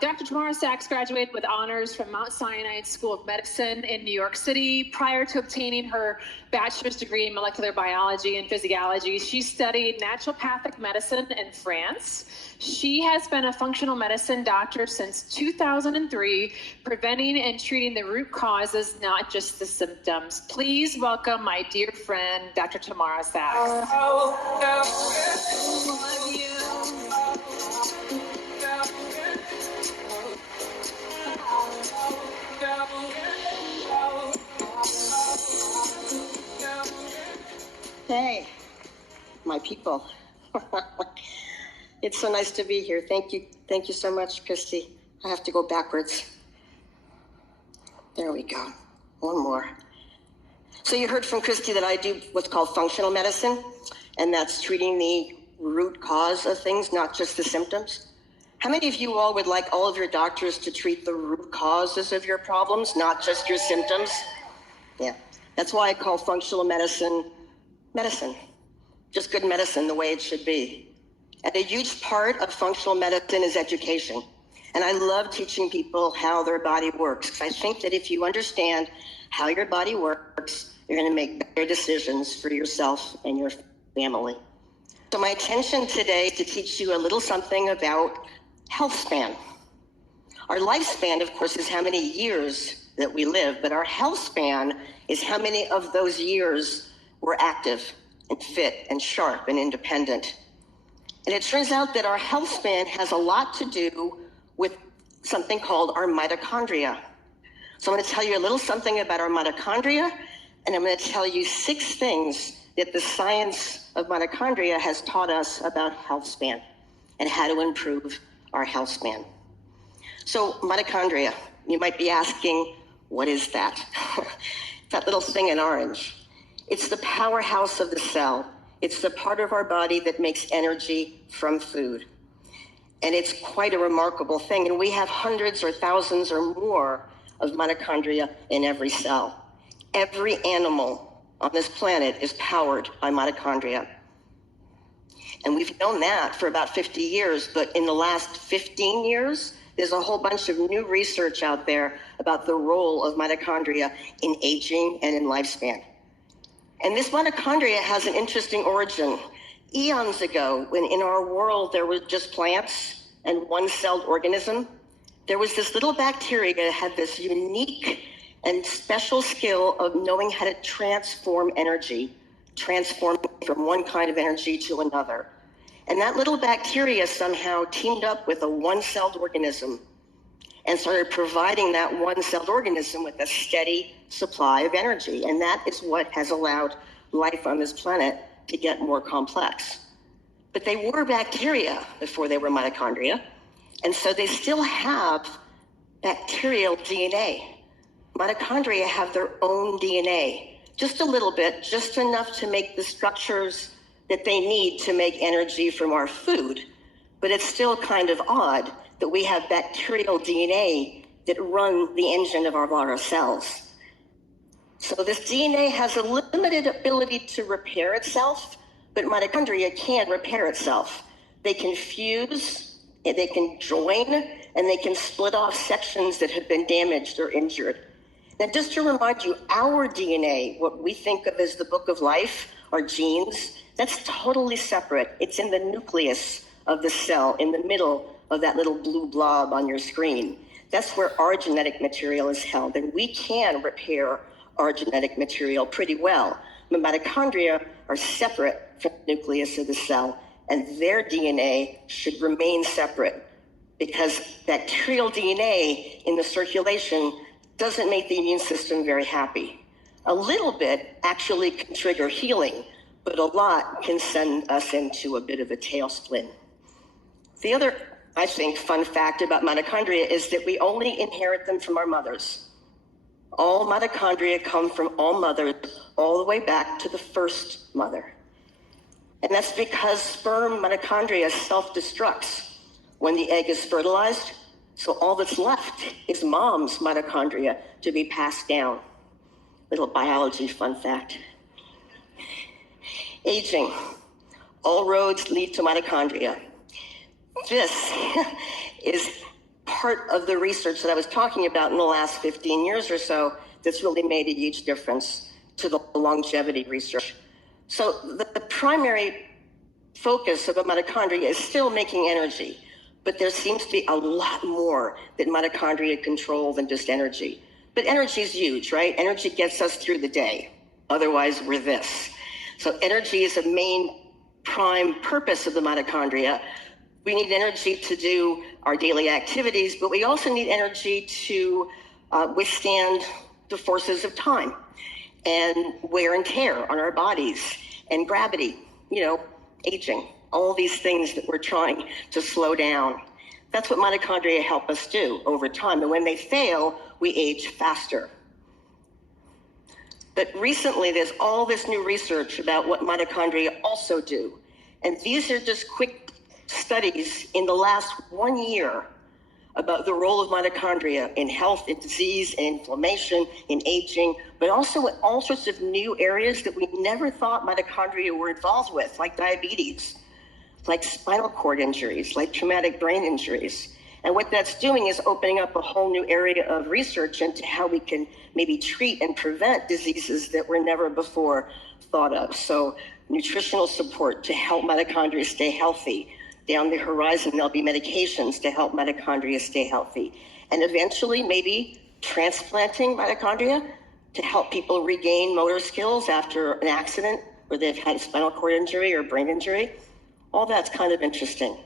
Dr. Tamara Sachs graduated with honors from Mount Sinai School of Medicine in New York City. Prior to obtaining her bachelor's degree in molecular biology and physiology, she studied naturopathic medicine in France. She has been a functional medicine doctor since 2003, preventing and treating the root causes, not just the symptoms. Please welcome my dear friend, Dr. Tamara Sachs. Love you. Hey, my people. It's so nice to be here. Thank you so much, Christy. I have to go backwards. There we go. One more. So you heard from Christy that I do what's called functional medicine, and that's treating the root cause of things, not just the symptoms. How many of you all would like all of your doctors to treat the root causes of your problems, not just your symptoms? Yeah, that's why I call functional medicine medicine, just good medicine the way it should be. And a huge part of functional medicine is education. And I love teaching people how their body works. I think that if you understand how your body works, you're going to make better decisions for yourself and your family. So my intention today is to teach you a little something about health span. Our lifespan, of course, is how many years that we live, but our health span is how many of those years we're active and fit and sharp and independent. And it turns out that our health span has a lot to do with something called our mitochondria. So I'm going to tell you a little something about our mitochondria, and I'm going to tell you 6 things that the science of mitochondria has taught us about health span and how to improve our health span. So mitochondria, you might be asking, what is that? That little thing in orange. It's the powerhouse of the cell. It's the part of our body that makes energy from food. And it's quite a remarkable thing. And we have hundreds or thousands or more of mitochondria in every cell. Every animal on this planet is powered by mitochondria. And we've known that for about 50 years, but in the last 15 years, there's a whole bunch of new research out there about the role of mitochondria in aging and in lifespan. And this mitochondria has an interesting origin. Eons ago, when in our world there were just plants and one-celled organism, there was this little bacteria that had this unique and special skill of knowing how to transform energy, transform from one kind of energy to another. And that little bacteria somehow teamed up with a one-celled organism and started providing that one-celled organism with a steady supply of energy. And that is what has allowed life on this planet to get more complex. But they were bacteria before they were mitochondria. And so they still have bacterial DNA. Mitochondria have their own DNA, just a little bit, just enough to make the structures that they need to make energy from our food. But it's still kind of odd that we have bacterial DNA that run the engine of our cells. So this DNA has a limited ability to repair itself, but mitochondria can repair itself. They can fuse, they can join, and they can split off sections that have been damaged or injured. Now, just to remind you, our DNA, what we think of as the book of life, our genes, that's totally separate. It's in the nucleus of the cell, in the middle of that little blue blob on your screen. That's where our genetic material is held, and we can repair our genetic material pretty well. The mitochondria are separate from the nucleus of the cell, and their DNA should remain separate because bacterial DNA in the circulation doesn't make the immune system very happy. A little bit actually can trigger healing, but a lot can send us into a bit of a tailspin. The other, I think, fun fact about mitochondria is that we only inherit them from our mothers. All mitochondria come from all mothers, all the way back to the first mother. And that's because sperm mitochondria self-destructs when the egg is fertilized. So all that's left is mom's mitochondria to be passed down. Little biology fun fact. Aging. All roads lead to mitochondria. This is part of the research that I was talking about in the last 15 years or so that's really made a huge difference to the longevity research. So the primary focus of the mitochondria is still making energy, but there seems to be a lot more that mitochondria control than just energy. But energy is huge, right? Energy gets us through the day. Otherwise, we're this. So energy is a main prime purpose of the mitochondria. We need energy to do our daily activities, but we also need energy to withstand the forces of time and wear and tear on our bodies and gravity, aging, all these things that we're trying to slow down. That's what mitochondria help us do over time. And when they fail, we age faster. But recently, there's all this new research about what mitochondria also do. And these are just quick studies in the last 1 year about the role of mitochondria in health, in disease, in inflammation, in aging, but also in all sorts of new areas that we never thought mitochondria were involved with, like diabetes, like spinal cord injuries, like traumatic brain injuries. And what that's doing is opening up a whole new area of research into how we can maybe treat and prevent diseases that were never before thought of. So nutritional support to help mitochondria stay healthy. Down the horizon, there'll be medications to help mitochondria stay healthy. And eventually, maybe transplanting mitochondria to help people regain motor skills after an accident where they've had a spinal cord injury or brain injury. All that's kind of interesting.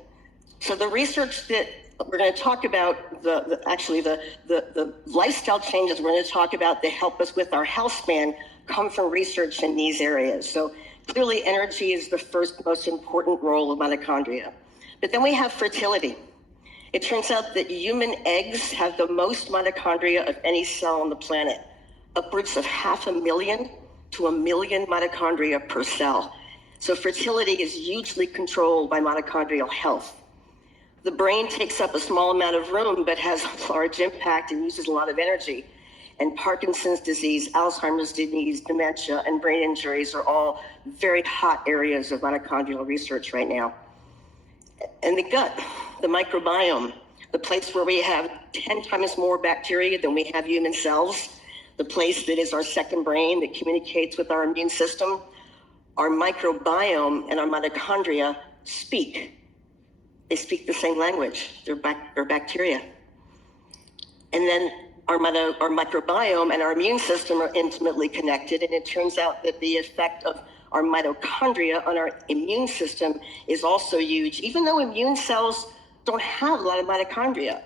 So the research that we're going to talk about, the lifestyle changes we're going to talk about that help us with our health span come from research in these areas. So clearly energy is the first most important role of mitochondria. But then we have fertility. It turns out that human eggs have the most mitochondria of any cell on the planet, upwards of 500,000 to 1 million mitochondria per cell. So fertility is hugely controlled by mitochondrial health. The brain takes up a small amount of room, but has a large impact and uses a lot of energy. And Parkinson's disease, Alzheimer's disease, dementia, and brain injuries are all very hot areas of mitochondrial research right now. And the gut, the microbiome, the place where we have 10 times more bacteria than we have human cells, the place that is our second brain that communicates with our immune system, our microbiome and our mitochondria speak. They speak the same language. They're bacteria. And then our microbiome and our immune system are intimately connected, and it turns out that the effect of our mitochondria on our immune system is also huge, even though immune cells don't have a lot of mitochondria,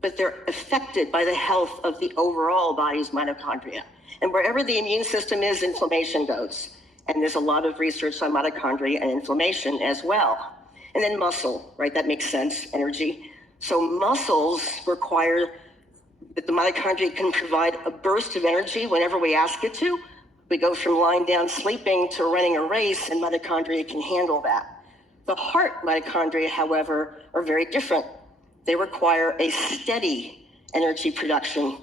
but they're affected by the health of the overall body's mitochondria. And wherever the immune system is, inflammation goes. And there's a lot of research on mitochondria and inflammation as well. And then muscle, right? That makes sense, energy. So muscles require that the mitochondria can provide a burst of energy whenever we ask it to. We go from lying down sleeping to running a race, and mitochondria can handle that. The heart mitochondria, however, are very different. They require a steady energy production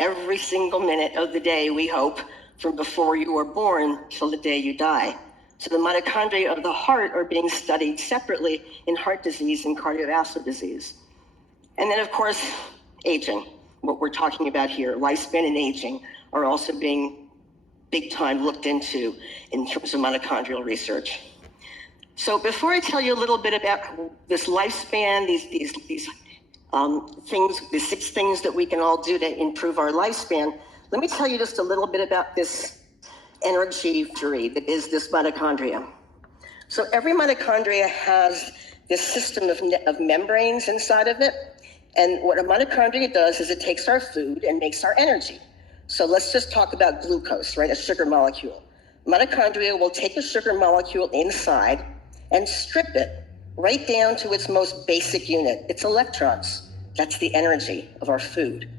every single minute of the day, we hope, from before you are born till the day you die. So the mitochondria of the heart are being studied separately in heart disease and cardiovascular disease. And then, of course, aging, what we're talking about here, lifespan and aging, are also being big time looked into in terms of mitochondrial research. So before I tell you a little bit about this lifespan, these things, the 6 things that we can all do to improve our lifespan, let me tell you just a little bit about this energy factory that is this mitochondria. So every mitochondria has this system of membranes inside of it. And what a mitochondria does is it takes our food and makes our energy. So let's just talk about glucose, right? A sugar molecule. Mitochondria will take a sugar molecule inside and strip it right down to its most basic unit, its electrons. That's the energy of our food.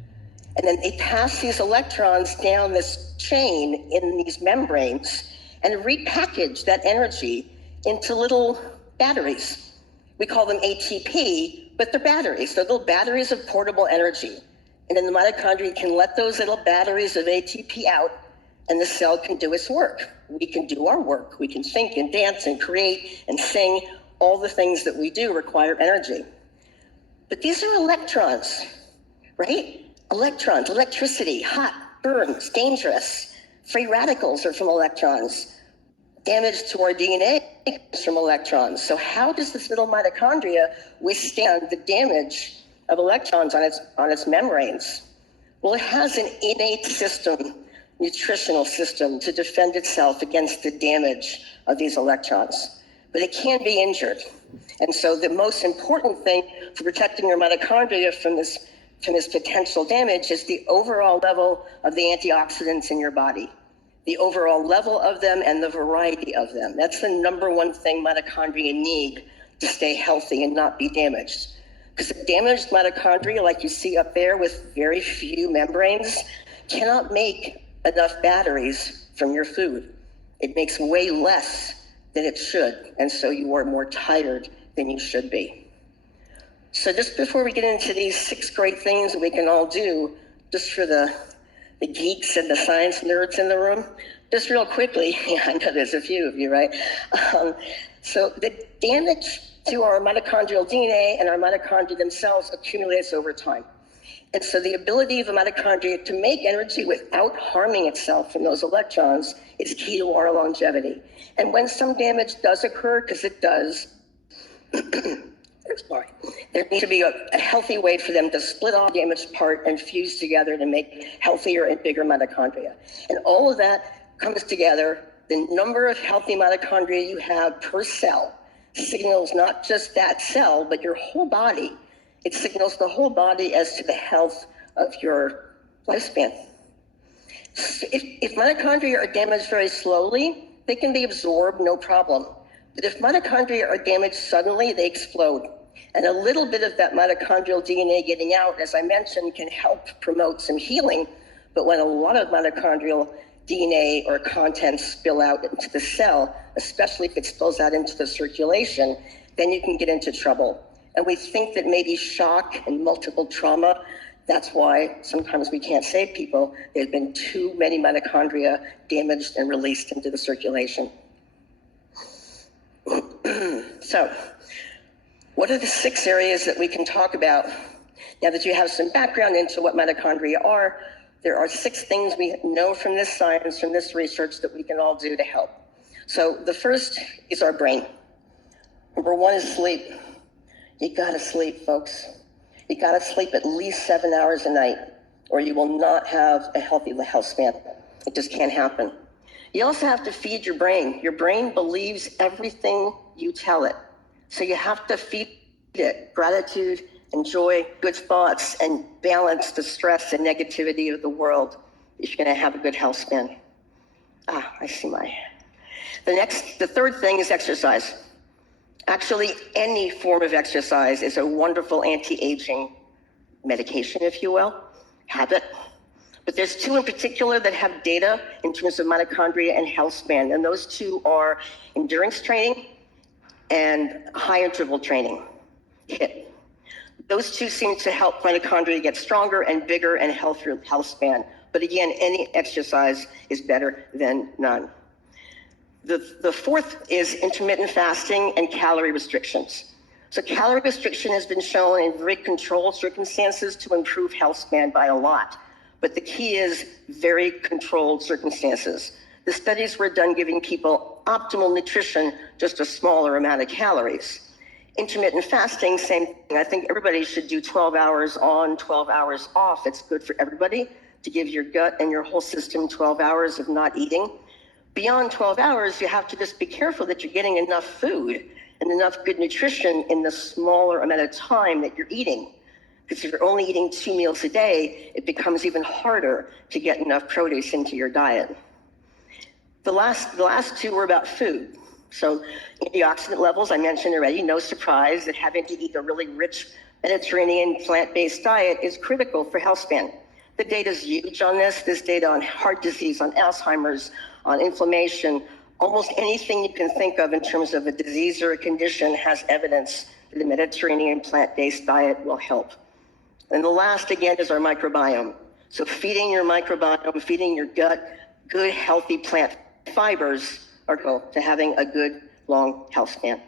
And then they pass these electrons down this chain in these membranes and repackage that energy into little batteries. We call them ATP, but they're batteries. They're little batteries of portable energy. And then the mitochondria can let those little batteries of ATP out, and the cell can do its work. We can do our work. We can think and dance and create and sing. All the things that we do require energy. But these are electrons, right? Electrons, electricity, hot, burns, dangerous. Free radicals are from electrons. Damage to our DNA comes from electrons. So how does this little mitochondria withstand the damage of electrons on its membranes? Well, it has an innate system, nutritional system, to defend itself against the damage of these electrons. But it can be injured. And so the most important thing for protecting your mitochondria from this potential damage is the overall level of the antioxidants in your body, the overall level of them and the variety of them. That's the number one thing mitochondria need to stay healthy and not be damaged. Because a damaged mitochondria, like you see up there with very few membranes, cannot make enough batteries from your food. It makes way less than it should, and so you are more tired than you should be. So just before we get into these 6 great things that we can all do, just for the geeks and the science nerds in the room, just real quickly, I know there's a few of you, right? So the damage to our mitochondrial DNA and our mitochondria themselves accumulates over time. And so the ability of a mitochondria to make energy without harming itself from those electrons is key to our longevity. And when some damage does occur, because it does, there needs to be a healthy way for them to split off the damaged part and fuse together to make healthier and bigger mitochondria. And all of that comes together. The number of healthy mitochondria you have per cell signals not just that cell, but your whole body. It signals the whole body as to the health of your lifespan. If mitochondria are damaged very slowly, they can be absorbed, no problem. But if mitochondria are damaged suddenly, they explode. And a little bit of that mitochondrial DNA getting out, as I mentioned, can help promote some healing. But when a lot of mitochondrial DNA or contents spill out into the cell, especially if it spills out into the circulation, then you can get into trouble. And we think that maybe shock and multiple trauma, that's why sometimes we can't save people. There's been too many mitochondria damaged and released into the circulation. So, what are the 6 areas that we can talk about? Now that you have some background into what mitochondria are, there are 6 things we know from this science, from this research, that we can all do to help. So the first is our brain. Number 1 is sleep. You gotta sleep, folks. You gotta sleep at least 7 hours a night, or you will not have a healthy health span. It just can't happen. You also have to feed your brain. Your brain believes everything you tell it. So you have to feed it gratitude and joy, good thoughts, and balance the stress and negativity of the world if you're gonna have a good health span. I see my... The third thing is exercise. Actually, any form of exercise is a wonderful anti-aging medication, if you will, habit. But there's 2 in particular that have data in terms of mitochondria and health span, and those 2 are endurance training and high interval training, HIIT. Those 2 seem to help mitochondria get stronger and bigger and healthier health span. But again, any exercise is better than none. The 4th is intermittent fasting and calorie restrictions. So calorie restriction has been shown in very controlled circumstances to improve health span by a lot. But the key is very controlled circumstances. The studies were done giving people optimal nutrition, just a smaller amount of calories. Intermittent fasting, same thing. I think everybody should do 12 hours on, 12 hours off. It's good for everybody to give your gut and your whole system 12 hours of not eating. Beyond 12 hours, you have to just be careful that you're getting enough food and enough good nutrition in the smaller amount of time that you're eating. Because if you're only eating 2 meals a day, it becomes even harder to get enough produce into your diet. The last 2 were about food. So antioxidant levels, I mentioned already, no surprise that having to eat a really rich Mediterranean plant-based diet is critical for health span. The data's huge on this. There's data on heart disease, on Alzheimer's, on inflammation. Almost anything you can think of in terms of a disease or a condition has evidence that the Mediterranean plant-based diet will help. And the last, again, is our microbiome. So feeding your microbiome, feeding your gut, good, healthy plant fibers are critical to having a good, long health span.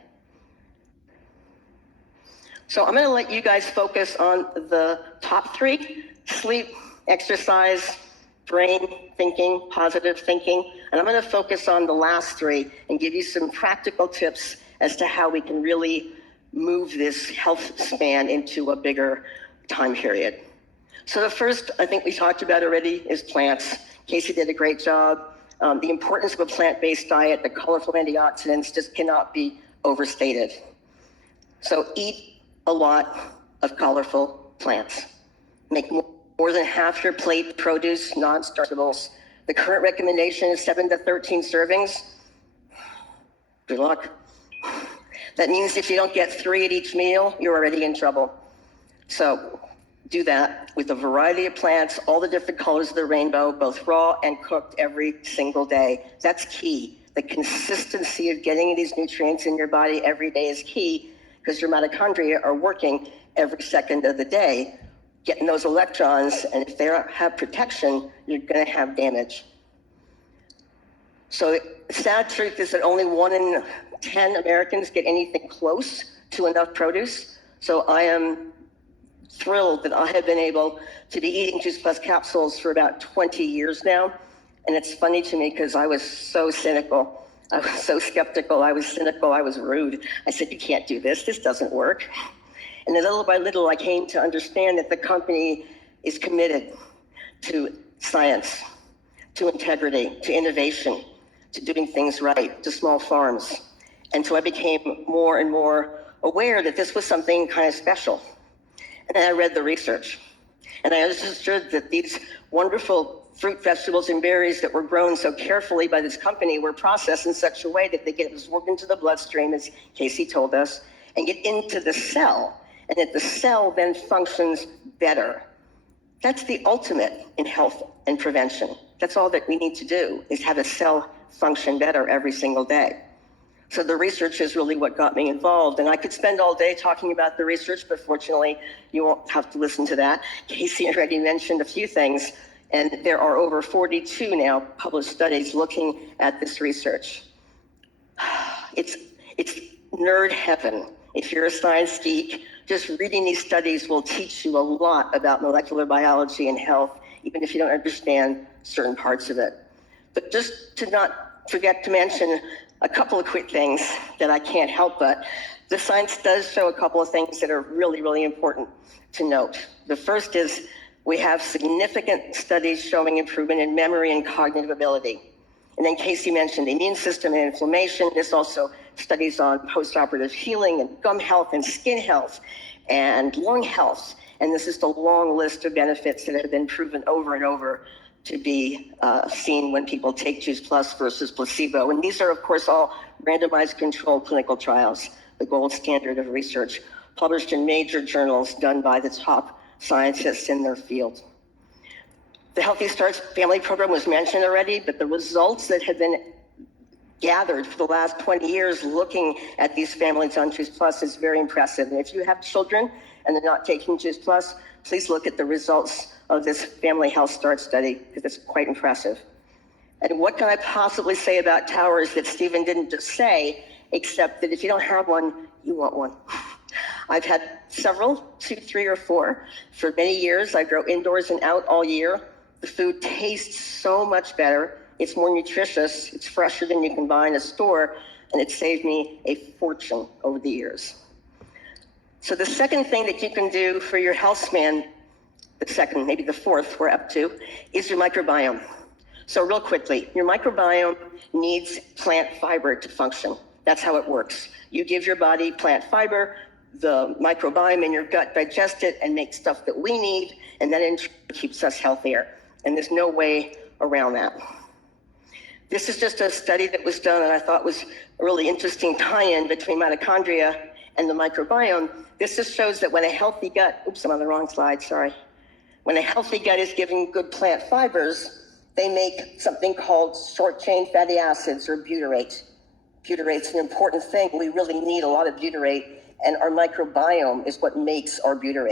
So I'm going to let you guys focus on the top three: sleep, exercise, brain thinking, positive thinking. And I'm going to focus on the last three and give you some practical tips as to how we can really move this health span into a bigger time period. So the first, I think we talked about already, is plants. Casey did a great job. The importance of a plant-based diet, the colorful antioxidants just cannot be overstated. So eat a lot of colorful plants. Make more than half your plate produce, non-starchables. The current recommendation is 7 to 13 servings. Good luck. That means if you don't get 3 at each meal, you're already in trouble. So do that with a variety of plants, all the different colors of the rainbow, both raw and cooked every single day. That's key. The consistency of getting these nutrients in your body every day is key, because your mitochondria are working every second of the day, getting those electrons, and if they don't have protection, you're going to have damage. So the sad truth is that only 1 in 10 Americans get anything close to enough produce. So I am thrilled that I have been able to be eating Juice Plus capsules for about 20 years now. And it's funny to me because I was so cynical. I was so skeptical. I was cynical. I was rude. I said, you can't do this. This doesn't work. And then little by little, I came to understand that the company is committed to science, to integrity, to innovation, to doing things right, to small farms. And so I became more and more aware that this was something kind of special. And then I read the research, and I understood that these wonderful fruit, vegetables, and berries that were grown so carefully by this company were processed in such a way that they get absorbed into the bloodstream, as Casey told us, and get into the cell, and that the cell then functions better. That's the ultimate in health and prevention. That's all that we need to do, is have a cell function better every single day. So the research is really what got me involved. And I could spend all day talking about the research, but fortunately, you won't have to listen to that. Casey already mentioned a few things, and there are over 42 now published studies looking at this research. It's nerd heaven. If you're a science geek, just reading these studies will teach you a lot about molecular biology and health, even if you don't understand certain parts of it. But just to not forget to mention a couple of quick things that I can't help but. The science does show a couple of things that are really, really important to note. The first is we have significant studies showing improvement in memory and cognitive ability. And then Casey mentioned the immune system and inflammation. There's also studies on postoperative healing and gum health and skin health and lung health. And this is the long list of benefits that have been proven over and over to be seen when people take Juice Plus versus placebo. And these are, of course, all randomized controlled clinical trials, the gold standard of research, published in major journals done by the top scientists in their field. The Healthy Starts Family Program was mentioned already, but the results that have been gathered for the last 20 years looking at these families on Juice Plus is very impressive. And if you have children and they're not taking Juice Plus, please look at the results of this Family Health Start study, because it's quite impressive. And what can I possibly say about towers that Stephen didn't just say, except that if you don't have one, you want one. I've had several, 2, 3, or 4. For many years, I grow indoors and out all year. The food tastes so much better. It's more nutritious. It's fresher than you can buy in a store, and it saved me a fortune over the years. So the second thing that you can do for your health span, the second, maybe the fourth we're up to, is your microbiome. So real quickly, your microbiome needs plant fiber to function. That's how it works. You give your body plant fiber, the microbiome in your gut digests it and makes stuff that we need, and that in turn keeps us healthier. And there's no way around that. This is just a study that was done and I thought was a really interesting tie-in between mitochondria and the microbiome. This just shows that when a healthy gut, oops, I'm on the wrong slide, sorry. When a healthy gut is given good plant fibers, they make something called short-chain fatty acids, or butyrate. Butyrate's an important thing. We really need a lot of butyrate, and our microbiome is what makes our butyrate.